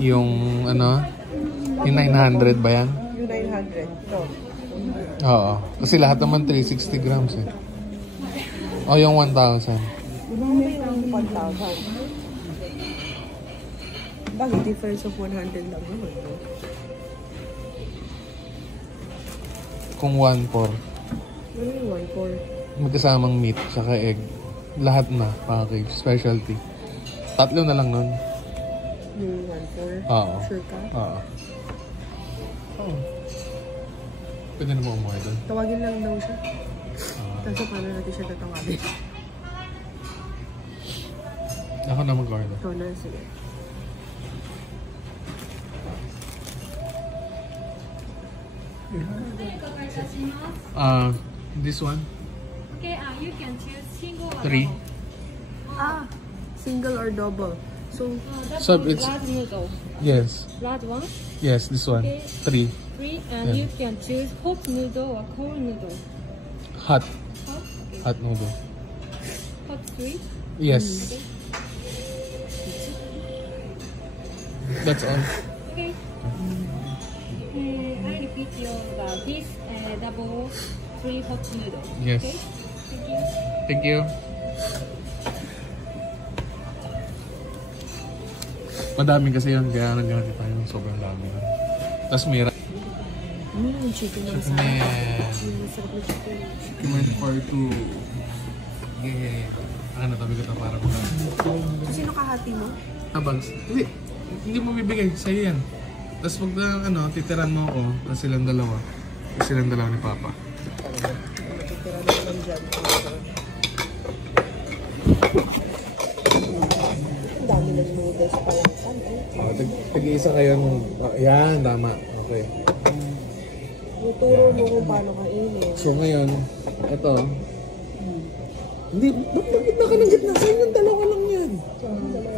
Yung ano? Yung 900 ba yan? Yung 900. No. Oo. Kasi lahat naman 360 grams eh. O yung 1,000. Diba may yung 1,000? Bakit difference of 100 lang naman? Kung 1,400. Ano yung 1,400? Magkasamang meat, saka egg. Lahat na, package, specialty. 3 na lang nun. Yung 1,400? Oo. Sure ka? Oo. Oh. Pwede na ba umuha doon? Tawagin lang daw siya. Tapos paano natin siya tatawagin? Ako na mag-order. Ito na, sige. This one? Okay, you can choose single or 3. Ah, single or double. So, that's So so it's- large noodle. Yes. Large one, Yes, this one. Okay. 3. 3, and Yeah. you can choose hot noodle or cold noodle. Hot. Hot, okay. Hot noodle. Hot 3. Yes. That's all. Okay. I repeat this double 3 hot noodle. Yes. Okay. Thank you. Thank you. Madami kasi yun, kaya nangyari tayo ng sobrang dami. Tapos may chicken na chicken. masarap na chicken. Chicken for 2. Yeah. Ano, tabi ko ito para ko lang. So, sino kahati mo? Bags. Hindi mo bibigay. Sa'yo yan. Tapos pag ano, titiran mo ako, tapos silang dalawa. Tapos silang dalawa ni Papa. Matitira na naman dyan. Ang dami ng noodles pa lang. Tag-iisa kayo nung... yan, tama. Okay. Ituro mo kung paano kainin. So ngayon, ito. Hindi, ba't gitna ka ng gitna? Sa'yo yung dalawa lang yan.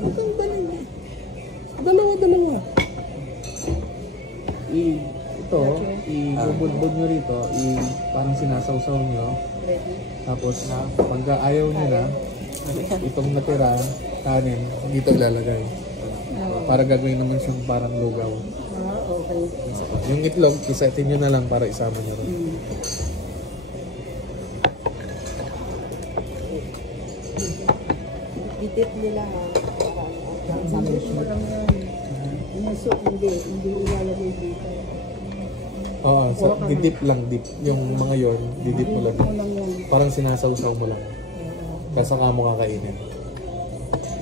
Ba't ang dalawa? Dalawa. Ito, ibubulbog nyo rito, parang sinasawsaw nyo. Tapos, pagka ayaw nyo na, itong natira, kanin, dito ilalagay. Para gagawin naman siyang parang lugaw. Okay. Yung itlog, isatin nyo na lang para isama nyo rin. Ditip nila ha. Sabi mo lang yan. Hindi ilalagay dito. Oo, didip lang, dip. Yung mga yon, didip mo lang. Parang sinasawsaw mo lang. Kasaka mo kakainin.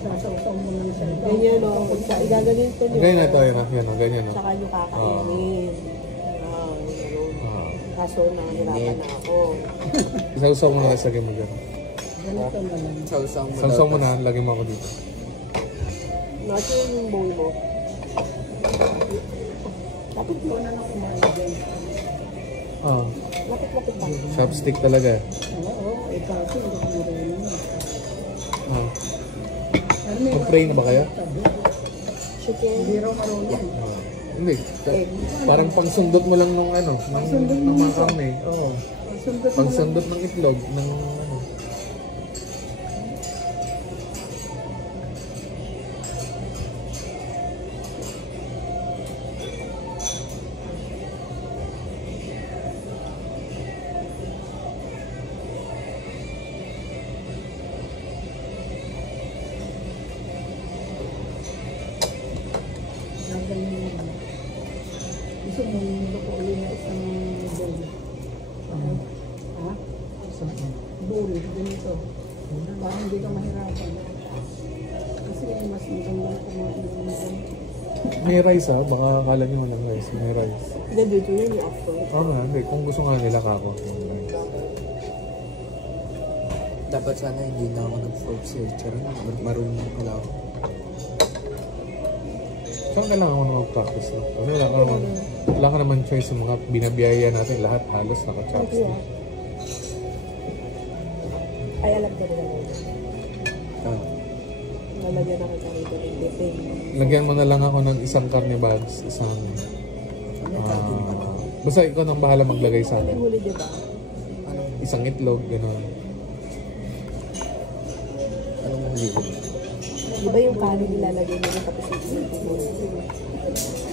Sasawsaw mo lang siya. Ganyan o. Igaganin ko nyo. Ganyan na ito, yan o, ganyan o. Saka nyo kakainin. Kaso nahihirapan na ako. Isawsaw mo na kasi lagay mo dyan. Sawsaw mo na, lagay mo ako dito. Nasa yung bowl mo. Lapit mo na lang kumain dyan. Lapit pa. Chopstick talaga. Oo, kaso Mag-pray na ba kayo? chicken. Hindi raw marunong. Hindi. Parang pangsundot mo lang ng ano, ng mga karne. Oo. Pangsundot ng itlog, ng ano. Gusto mo lukuin na isang bowl. Ha? Bowl, ganito. Para hindi ka mahirapan. Kasi mas maganda kumain ng May rice baka akala nyo walang rice. May rice. Hindi, dito yun yung after. Hindi. Kung gusto nga nila kako. Dapat sana hindi na ako nag-food searcher. Marunong pala ako. Saan kailangan ko na mag-practice na? Kasi wala ka naman choice sa mga binabiyaya natin. Lahat halos naka-chopstick. Ay, alam ka nila mo. Nalagyan na kita rito ng dipping. Lagyan mo na lang ako ng isang carne bags, isang... basta ikaw nang bahala maglagay sa akin. Huli, di ba? Isang itlog, gano'n. Anong huli ko? Di ba yung kanin nilalagay nila tapos yung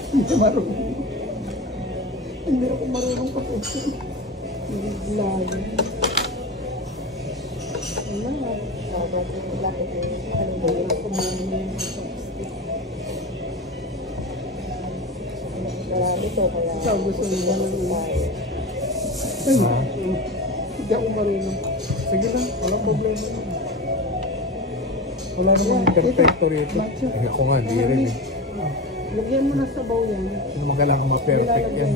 Hindi marunong. Hindi ako marunong pa po. Hindi layo. Ano nga? Dapat yung lapit yung ano ba yung kumain yung chopstick. Marami to kaya. Ikaw gusto nila ng tayo. Hindi ako marunong. Sige lang, walang problema. Wala namang perfecto rito. Eh, ako nga, hindi rin eh. Lagyan mo na sa bowl yan. Hindi naman kailangan ma-perfect yan.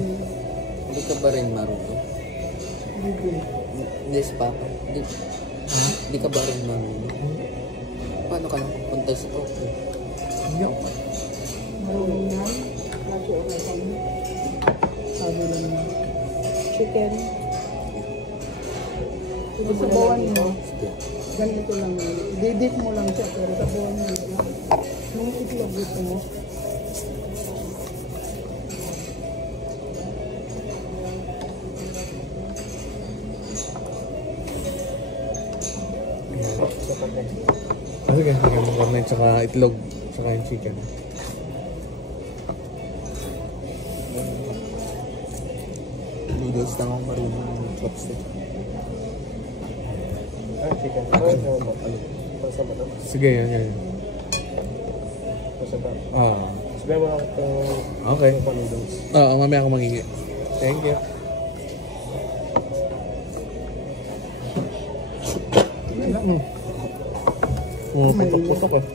Hindi ka ba rin marunong? Hindi. Hindi si Papa. Hindi ka ba rin marunong? Paano ka lang pupunta sa Tokyo? Hindi ako. Marunong yan. Kasi okay kami. Sabi lang na. Chicken. Ito sa bawan mo. Sige. Ganito lang yun. Didip mo lang siya, pero sa buwan mo lang. Nung itlog dito mo. Sige, sige mo cornet, tsaka itlog, tsaka yung chicken. Noodles lang ako marunong ng chopstick. Chicken. Sige, yan. Ah, Sabi mo lang ito okay. noodles. Mamaya ako mangingi. Thank you. Putok-putok eh.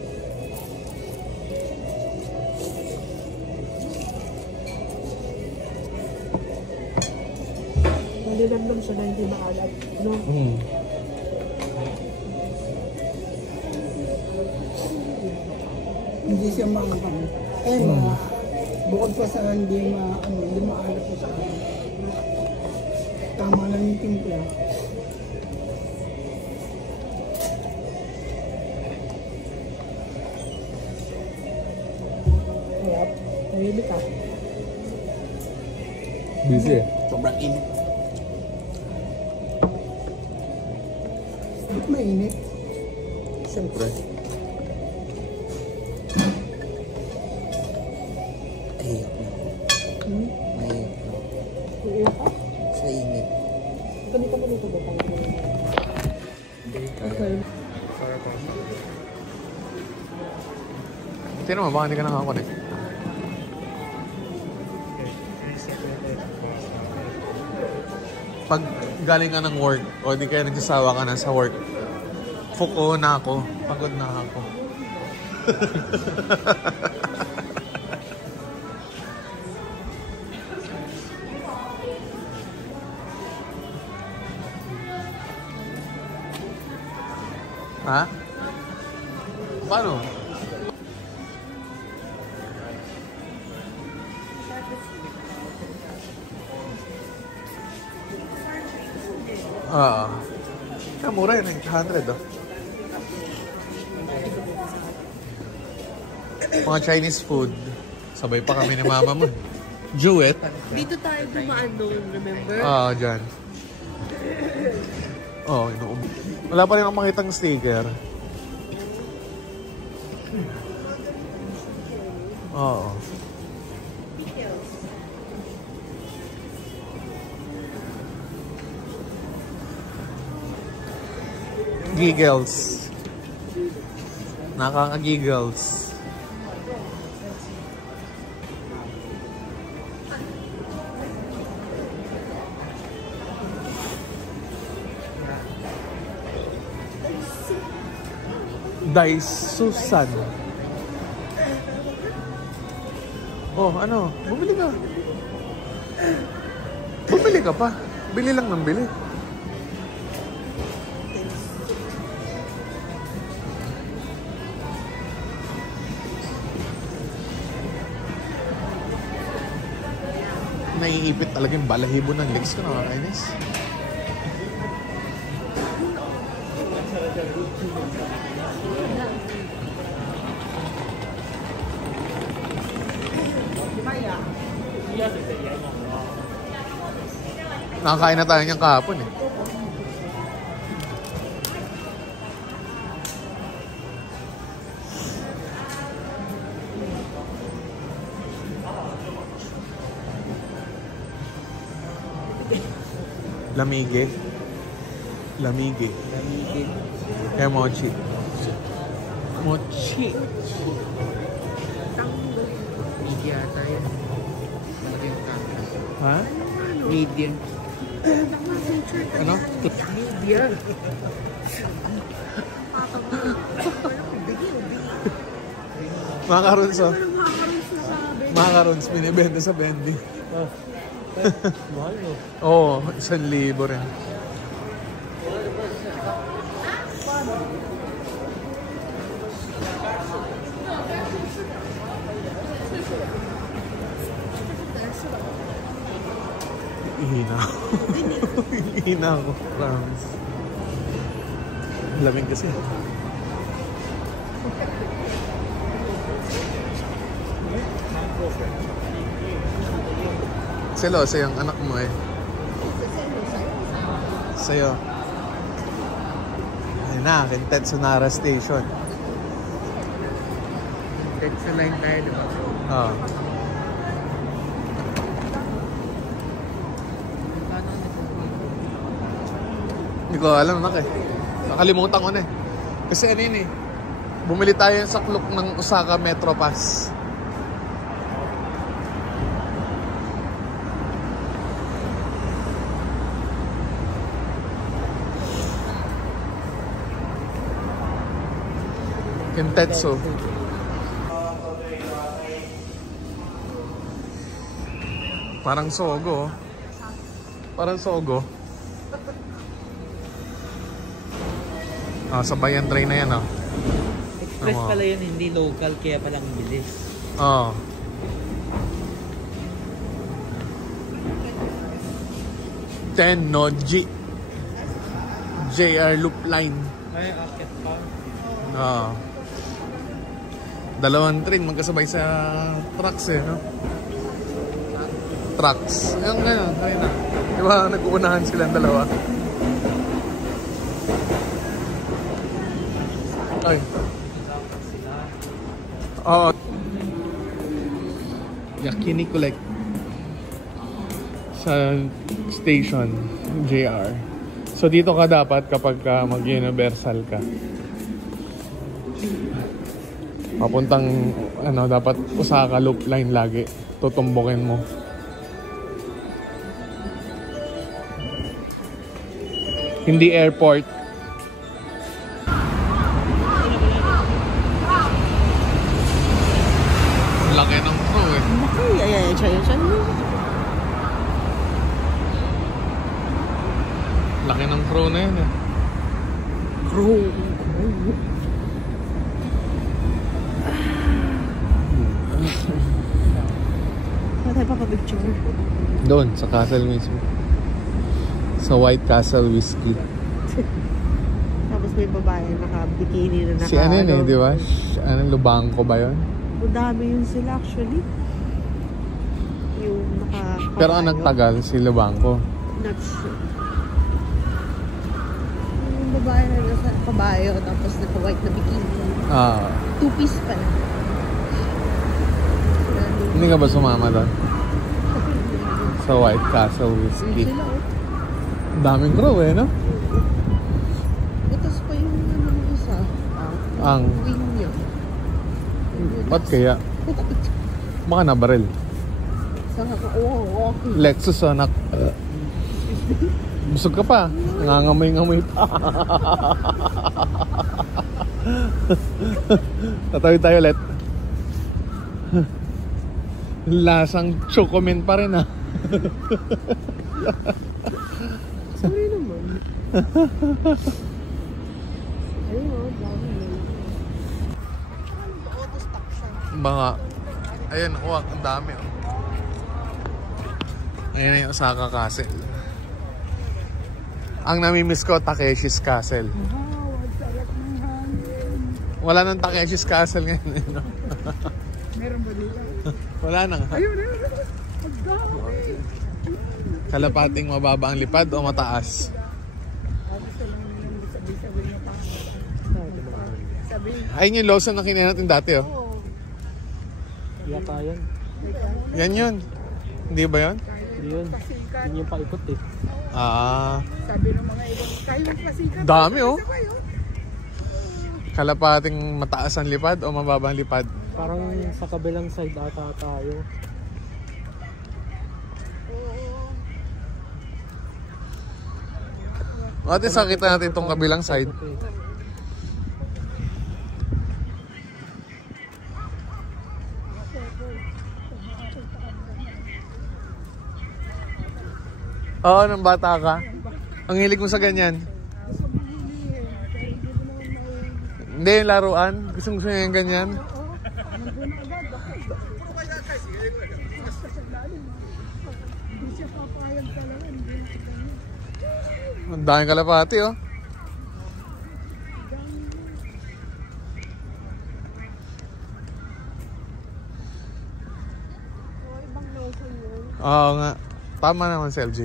Nalilaglag siya na hindi maalat. No? Hindi siya maanghang. Bukod pa sa hindi maalat po sa akin. Tama lang yung timpla. Sarap. Nahili ka. Busy eh. Sobrang init. Ba't mainit? Siyempre. Naiyak na ako. Naiyak na ako. Iiyak ka? Sa init. Ganito mo nito ba pang Hindi ka. Sino mo, baka hindi ka nakakonect. Pag galing ka ng work o di kaya nagsasawa ka na sa work, fuko na ako. Pagod na ako. Ha? Paano? Mura yun, 100 oh. Mga Chinese food. Sabay pa kami ni mama mo. Jewett. Dito tayo dumaan doon, remember? Dyan. Inuubo. Wala pa rin akong makitang sticker. Oo. Giggles. Nakaka-giggles. Daisusan. Oh, ano? Bumili ka. Bumili ka pa. Bili lang ng bili. Naiipit talaga yung balahibo ng legs ko, nakakainis. Nakakain na tayo niyang kahapon eh. Lamige. Lamige. Lamigin. Emoji. Mochi. Media ata yan. Malaki yung camera. Ha? Medium. Ano? Media. Mga karons, oh. Mga karons, binibenta sa Bendy. Mahal mo. Oo, 1,000 rin. Ihina ako. Ihina ako, promise. Lamig kasi. Selosa yung anak mo eh. Sa'yo. Ayun na, Tetsunara Station. Sa line tayo, diba? Oo. Hindi ko alam na eh. Nakalimutan ko na eh. Kasi ano yun eh. Bumili tayo sa clock ng Osaka Metro Pass. Kintetsu. Parang Sogo. Parang Sogo. Ah, sabayan train na yan, oh. Express Tama. pala yun, hindi local, kaya palang bilis. Oo. Tennoji. JR Loop Line. Ay, akit pa. Oo. Dalawang train magkasabay sa trucks eh, no? Trucks. Yung gano'n, ayun na. Di ba nag-uunahan silang dalawa? Ay. Oo. Yakiniku like sa station JR. So dito ka dapat kapag mag-universal ka. Papuntang ano, dapat Osaka Loop Line lagi. Tutumbukin mo. Hindi airport. Laki ng crew eh. Ay, siya. Laki ng crew na yun eh. Crew. Wala tayo papapicture. Doon, sa castle mismo. Sa White Castle Whiskey. Tapos may babae naka-bikini na naka... Si ano yun eh, di ba? Anong Lubangko ba yun? Madami yun sila actually. Yung naka... Pero ang nagtagal, si Lubangko. Not sure. Yung babae na nasa kabayo tapos naka-white na bikini. Ah, Two-piece pala. hindi ka ba sumama doon? Sa White Castle Whiskey. Sila oh. Daming crew eh, no? Tapos pa yung ano ng isa. Ang, Wing niya. ba't kaya? Baka nabaril. Saan ako? Oo, okay. Lexus, anak. Busog ka pa. Nangangamoy-ngamoy pa. Tatawid tayo ulit. Lasang chocomin pa rin ah. Sorry naman. Ayun o, dami na. Auto-stock siya. Mga, ayun, wag, ang dami oh. Ayun na yung Osaka Castle. Ang namimiss ko, Takeshi's Castle. Wala nang Takeshi's Castle ngayon. No? Meron ba dito? Wala na nga. Ayun. Kalapating mababa ang lipad o mataas? Ayun yung Lawson na kinain natin dati oh. Yata yan. Yan yun. Hindi ba yun? Yun. Pasikat. Yun yung paikot eh. Ah, Sabi ng mga ibang, kayo yung pasikat. dami oh. Isa kayo. Kalapating mataas ang lipad o mababang lipad? Parang sa kabilang side ata tayo. Ate, sakit natin itong kabilang side. Oo, nung bata ka. Ang hilig mo sa ganyan. Hindi, yung laruan. Gusto niya yung ganyan. Hindi siya papayag talaga. Hindi siya ganyan. Ang daming kalapati oh. Ibang lotion yun. Oo nga. Tama naman si LG.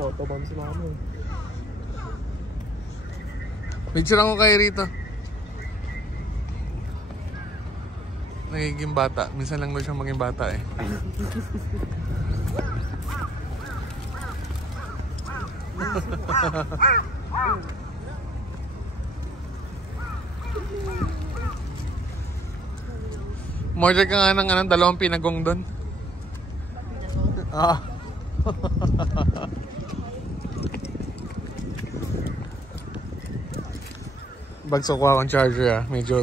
Photobomb si mama eh. Picture ako kayo rito. Nagiging bata. Minsan lang daw siyang maging bata eh. Morder ka nga ng dalawang pinagong doon. Ah. Bagso ko akong charger ah. Medyo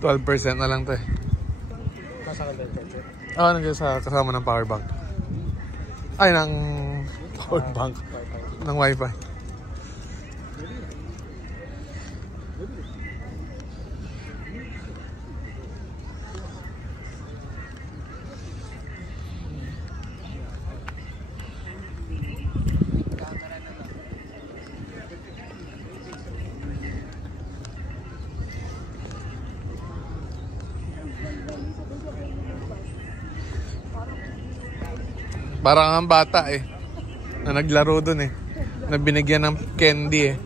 12% na lang to eh. Nasa kandang charger. Ah, nandiyan sa kasama ng power bank. Ay, ng power bank. Ng wifi. Parang ang bata eh. Na naglaro dun eh. Na binigyan ng candy eh.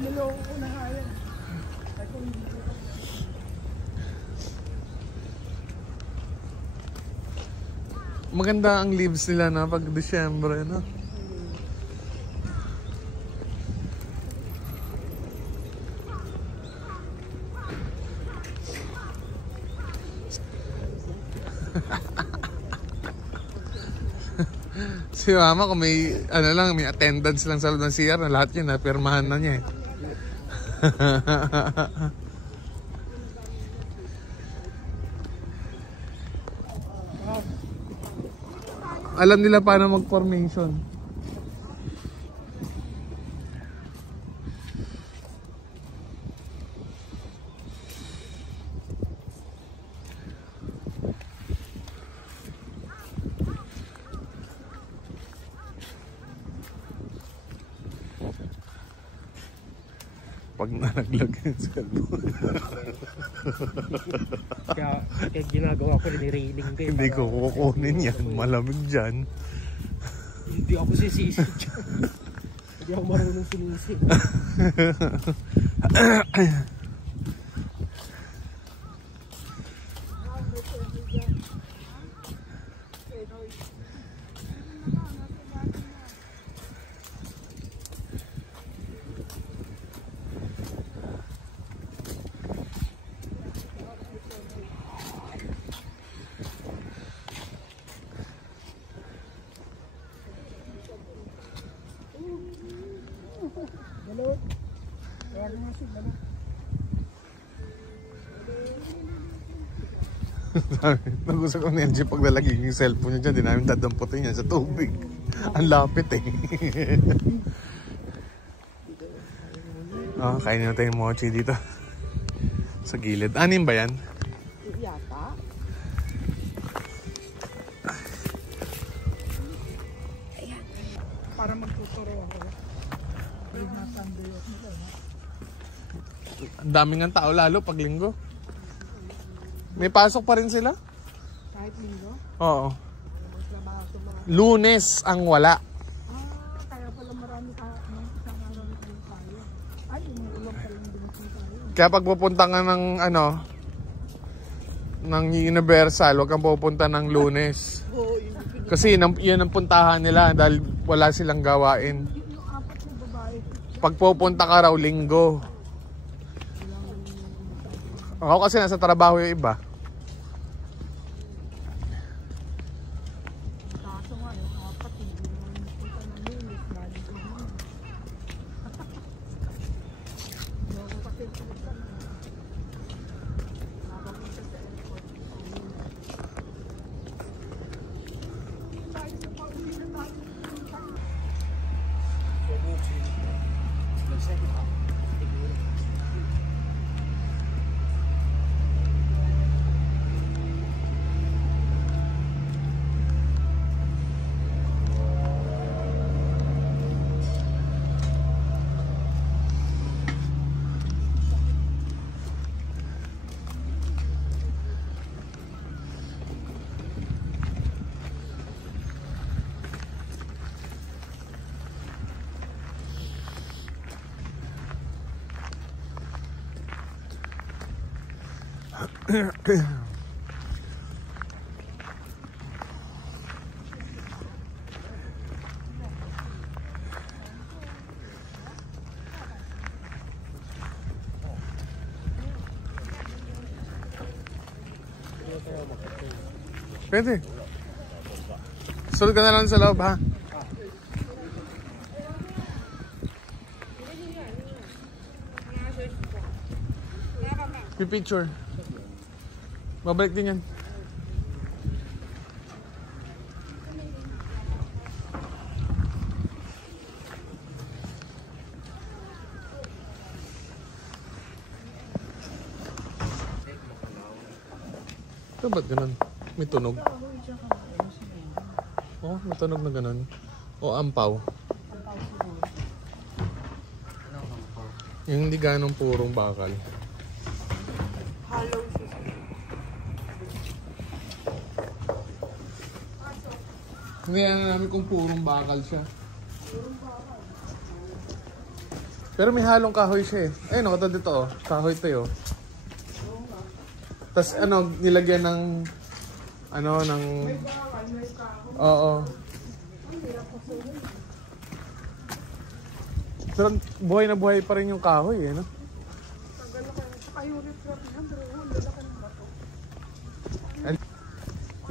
Niloko ko na nga yan. Maganda ang leaves nila na pag Disyembre, no? Si mama kung may may attendance lang sa loob ng CR na lahat yun napirmahan na niya eh. Alam nila paano mag-formation. Pag nalaglag yung cellphone. Kaya ginagawa ko, nirailing ko eh. Hindi ko kukunin yan. Malamig dyan. Hindi ako sisisi dyan. Hindi ako marunong sinisi. Nag-usap ko ni LG pag lalagay yung cellphone niya dyan, di namin dadamputin niya sa tubig. Ang lapit eh. Oh, kainin natin yung mochi dito. Sa gilid. Anin ba yan? Yata. Para magtuturo ako. Pag nasanday ako nito. Ang daming ng tao lalo pag linggo. May pasok pa rin sila? Kahit linggo, Oo. trabaho. Lunes ang wala. Kaya pala marami ka ng isang araw na tayo. Ay, umuulan pa lang din tayo. Kaya pag pupunta ka ng ano, ng Universal, huwag kang pupunta ng Lunes. Kasi yan ang puntahan nila dahil wala silang gawain. Yung apat na babae, Pag pupunta ka raw, Linggo. Ako kasi nasa trabaho yung iba. kaso nga yung apat, hindi naman nakita ng Lunes, lalo din yun. Hindi ako kasi pumunta na. Nakapunta sa airport. Pwede. Sunod ka na lang sa loob, ha? Pipicture. Babalik din yan. Ito ba't ganun? May tunog. Oh, may tunog na ganun. O ampaw. Yung hindi ganong purong bakal. Hollow siya. Hindi ano namin kung purong bakal siya. Pero may halong kahoy siya eh. Ayun, nakatad dito oh. Kahoy ito oh. Tapos ano, nilagyan ng ano, ng... Oo. Pero buhay na buhay pa rin yung kahoy eh, no? Tagal na kayo. Saka yung rip-rap niya, bro. Lalaki ng bato.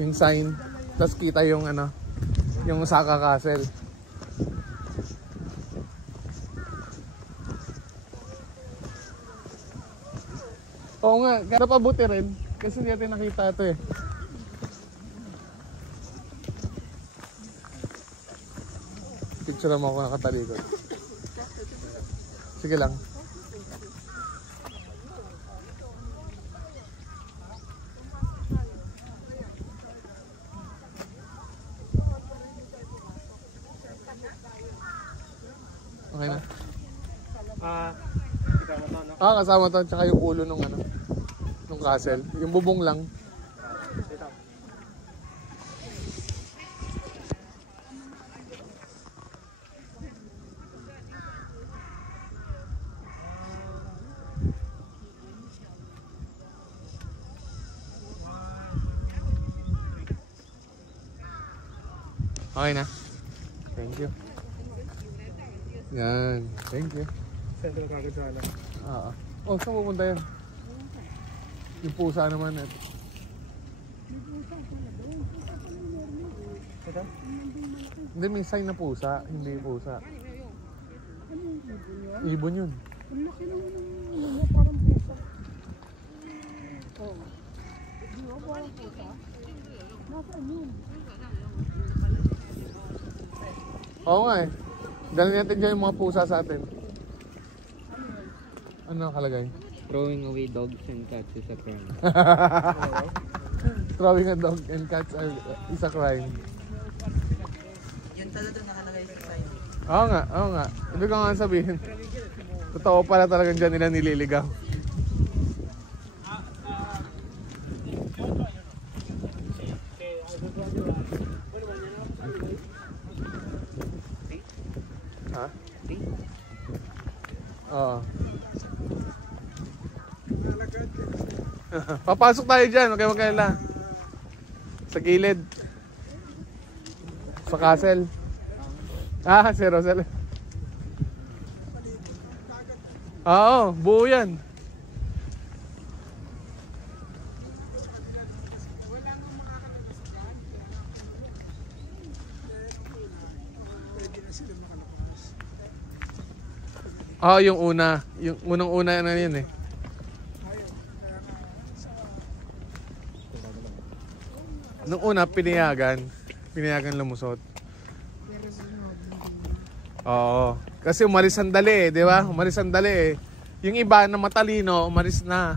Yung sign. Tapos kita yung ano, yung Saka Castle. Oo nga, kaya pabuti rin. Kasi hindi natin nakita ito eh. Picture mo ako nakatalikod. Sige lang. Okay na? Kasama to, no? Ah, kasama to. Tsaka yung ulo nung ano, nung castle. Yung bubong lang. Ito. Okay na. Thank you. Yan. Thank you. Send ko kagad sa alam. Oo. Oh, saan pupunta yan? Yung pusa naman. Ito? Hindi, may sign na pusa. Hindi pusa. Ibon yun. Ang laki naman ng ano, parang pusa. Oh. Di ba parang pusa? Nasaan yun? Oo nga eh. Dali natin dyan yung mga pusa sa atin. Ano nakalagay? Throwing away dogs and cats is a crime. Throwing a dog and cats is a crime. Yan talaga nakalagay sa sign. Oo nga, oo nga. Ibig ko nga sabihin. Totoo pala talagang dyan nila nililigaw. Ha? Oo. Papasok tayo dyan, huwag kayo magkaila. Sa gilid. Sa castle. Ah, si Rosel. Oo, buo yan. Oo, yung una. Yung unang-una na yun eh. Nung una, pinayagan lumusot. Oo. Kasi umalis sandali eh, di ba? Umalis sandali eh. Yung iba na matalino, umalis na.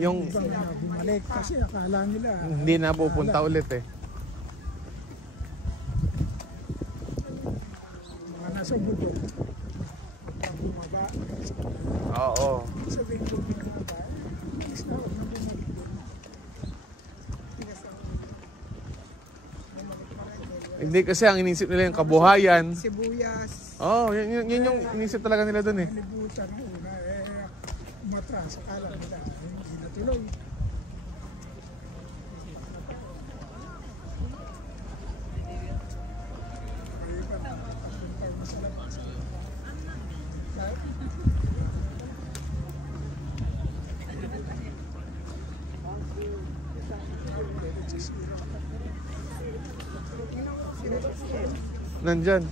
Yung Bumalik kasi akala nila. hindi na pupunta ulit eh. Mga nasa bundok. Bumaba. Oo. Sabihin ko bumaba. Is na huwag na bumalik. Hindi kasi ang inisip nila yung kabuhayan. Sibuyas. Oo, yun yung inisip talaga nila dun eh. Libutan muna. Umatras. Akala nila. Hindi natuloy. Nandyan.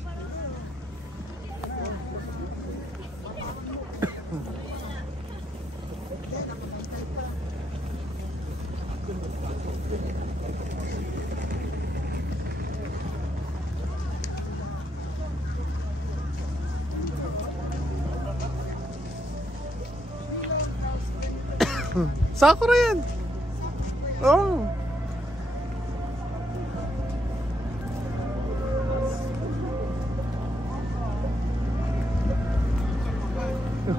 Sakura yan. Oh.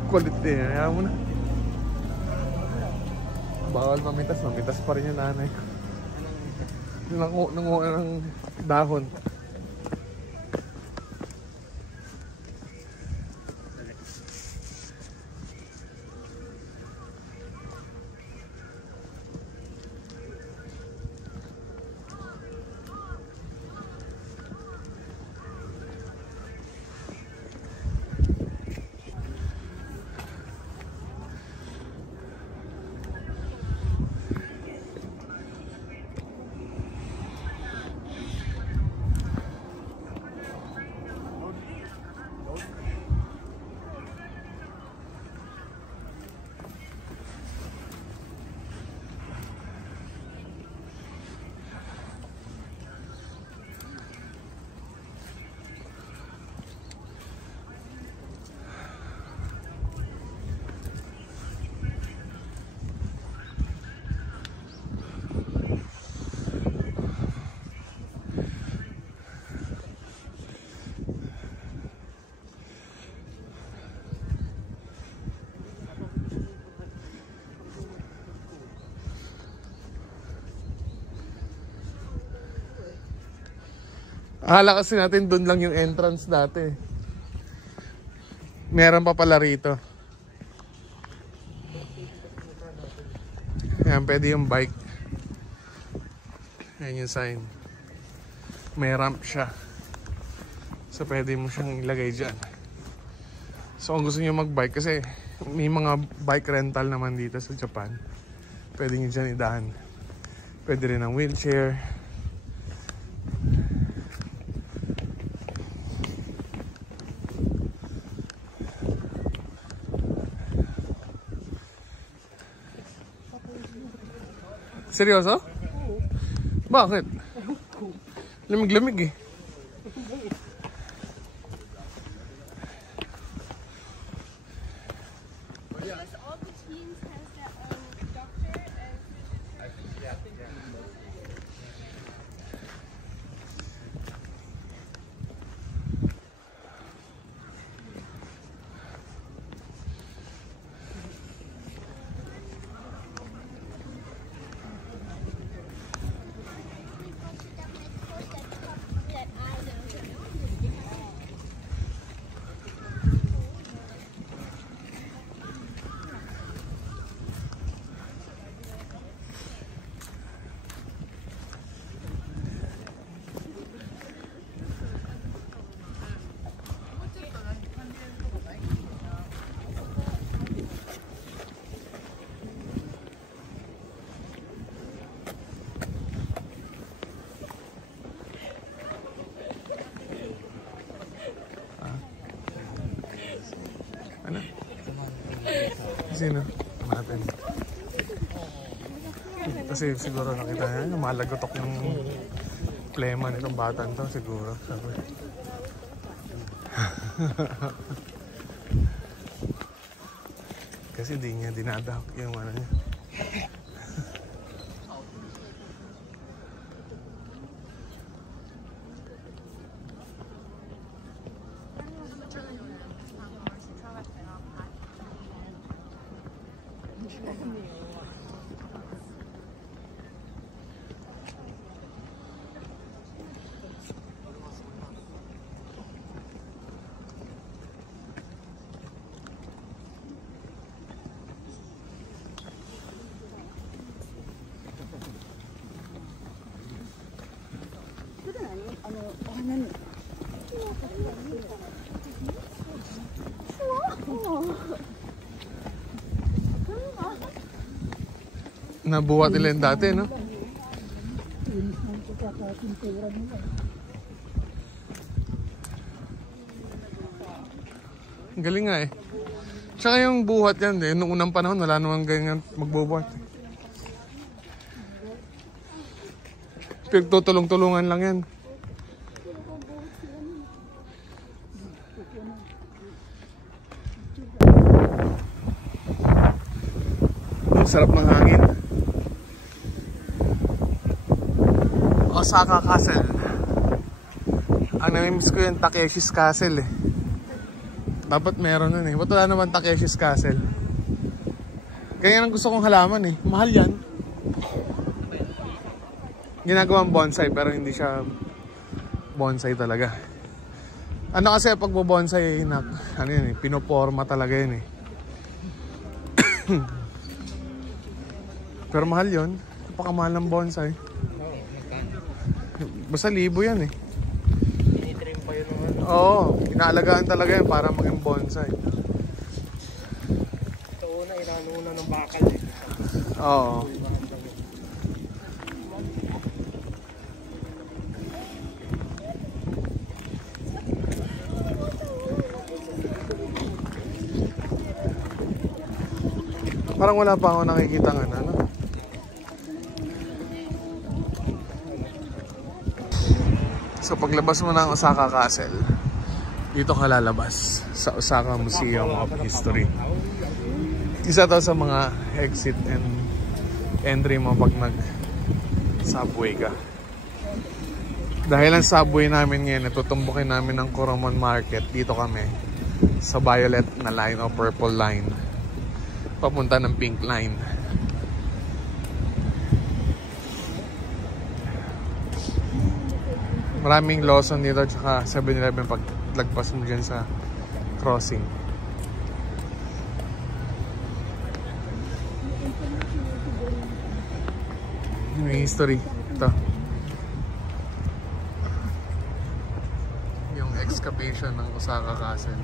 Kulit din. Ayaw mo na. Bawal mamitas. Mamitas pa rin yung nanay ko. Nanguha ng dahon. Akala kasi natin doon lang yung entrance dati. Meron pa pala rito. Ayan, pwede yung bike. Ayan yung sign. May ramp siya. So pwede mo siyang ilagay dyan. So kung gusto nyo mag-bike, kasi may mga bike rental naman dito sa Japan. Pwede nyo dyan idahan. Pwede rin ang wheelchair. Seryoso? Bakit? Lamig-lamig eh. Sino? Natin. Kasi siguro nakita niya, malagotok yung plema nitong batang to siguro. Sabi. Kasi di niya dinadahak yung ano niya. Nabuhat nila yung dati, no? Ang galing nga eh. Tsaka yung buhat yan eh. Noong unang panahon, wala namang ganyan magbubuhat. Pagtutulong-tulungan lang yan. Ang sarap ng hangin. Osaka Castle. Ang namimiss ko yung Takeshi's Castle eh. Dapat meron nun eh. Ba't wala naman Takeshi's Castle? Ganyan ang gusto kong halaman eh. Mahal yan. Ginagawang bonsai pero hindi siya bonsai talaga. Ano kasi pagbo-bonsai ano yun eh, pinoporma talaga yun eh. Pero mahal yun. Napakamahal ng bonsai. Basta libo yan eh. Tinitrim pa yun ng ano. Oo, inaalagaan talaga yan para maging bonsai. Ito una, inanuna ng bakal eh. Oo. Parang wala pa ako nakikita ng ano. So paglabas mo ng Osaka Castle, dito ka lalabas sa Osaka Museum of History. Isa to sa mga exit and entry mo pag nag-subway ka. Dahil ang subway namin ngayon, tutumbukin namin ng Kuromon Market. Dito kami sa violet na line o purple line. Papunta ng pink line. Maraming Lawson dito tsaka 7-Eleven pag lagpas mo dyan sa crossing. May history. Ito. Yung excavation ng Osaka Castle.